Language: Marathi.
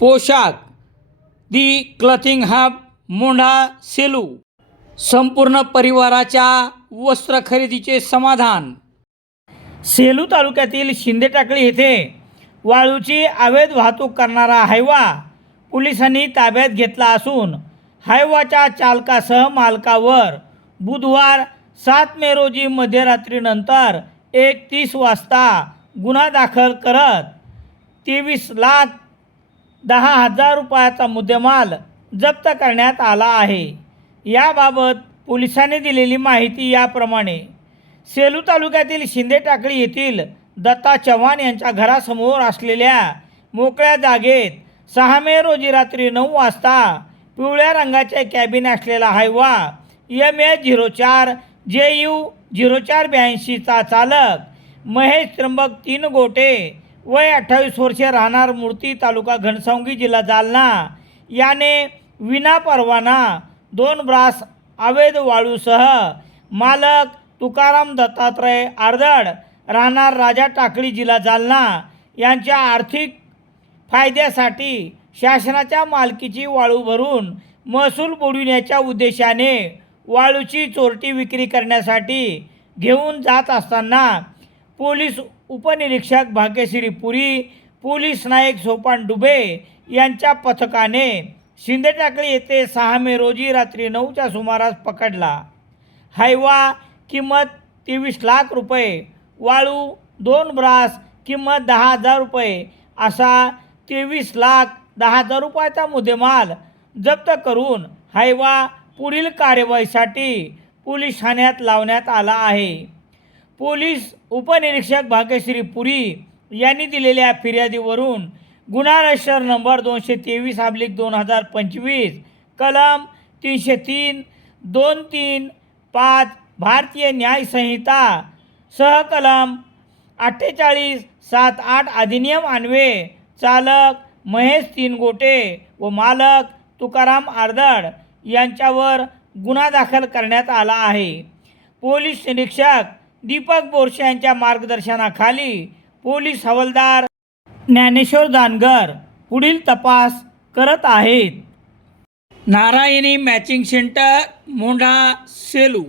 पोशाख. The clothing hub Mondha Selu. संपूर्ण परिवाराच्या वस्त्र खरेदीचे समाधान. सेलू तालुक्यातील शिंदे टाकळी येथे वाळूची अवैध वाहतूक करणारा हायवा पोलिसांनी ताब्यात घेतला असून हायवाच्या चालकासह मालकावर बुधवार सात मे रोजी मध्यरात्रीनंतर एक तीस वाजता गुन्हा दाखल करत तेवीस लाख दहा हजार रुपयाचा मुद्देमाल जप्त करण्यात आला आहे. याबाबत पोलिसांनी दिलेली माहिती याप्रमाणे सेलू तालुक्यातील शिंदे टाकळी येथील दत्ता चव्हाण यांच्या घरासमोर असलेल्या मोकळ्या जागेत सहा मे रोजी रात्री नऊ वाजता पिवळ्या रंगाचे कॅबिन असलेला हायवा एम एच झिरो चार जे यू झिरो चार ब्याऐंशीचा चालक महेश त्र्यंबक तीन गोटे वय अठ्ठावीस वर्षे राहणार मूर्ती तालुका घनसावंगी जिल्हा जालना. याने विना परवाना दोन ब्रास अवैध वाळूसह मालक तुकाराम दत्तात्रय आर्दड राहणार राजा टाकळी जिल्हा जालना यांच्या आर्थिक फायद्यासाठी शासनाच्या मालकीची वाळू भरून महसूल बुडविण्याच्या उद्देशाने वाळूची चोरटी विक्री करण्यासाठी घेऊन जात असताना पोलीस उपनिरीक्षक भाग्यश्री पुरी पोलीस नायक सोपान डुबे यांच्या पथकाने शिंदेटाकळी येथे सहा मे रोजी रात्री नऊच्या सुमारास पकडला. हायवा किंमत तेवीस लाख रुपये वाळू दोन ब्रास किंमत दहा हजार रुपये असा तेवीस लाख दहा हजार रुपयाचा मुद्देमाल जप्त करून हायवा पुढील कार्यवाहीसाठी पोलीस ठाण्यात लावण्यात आला आहे. पोलीस उपनिरीक्षक भाग्यश्री पुरी यांनी दिलेल्या फिर्यादीवरून गुन्हा रजिस्टर नंबर दोनशे तेवीस अब्लिक दोन हजार पंचवीस कलम तीनशे तीन दोन तीन पाच भारतीय न्याय संहिता सहकलम अठ्ठेचाळीस सात आठ अधिनियम अन्वे चालक महेश तीनगोटे व मालक तुकाराम आर्दड यांच्यावर गुन्हा दाखल करण्यात आला आहे. पोलीस निरीक्षक दीपक बोरसे यांच्या मार्गदर्शनाखाली पोलीस हवालदार ज्ञानेश्वर दानगर पुढील तपास करत आहेत. Narayani matching centre Mondha Selu.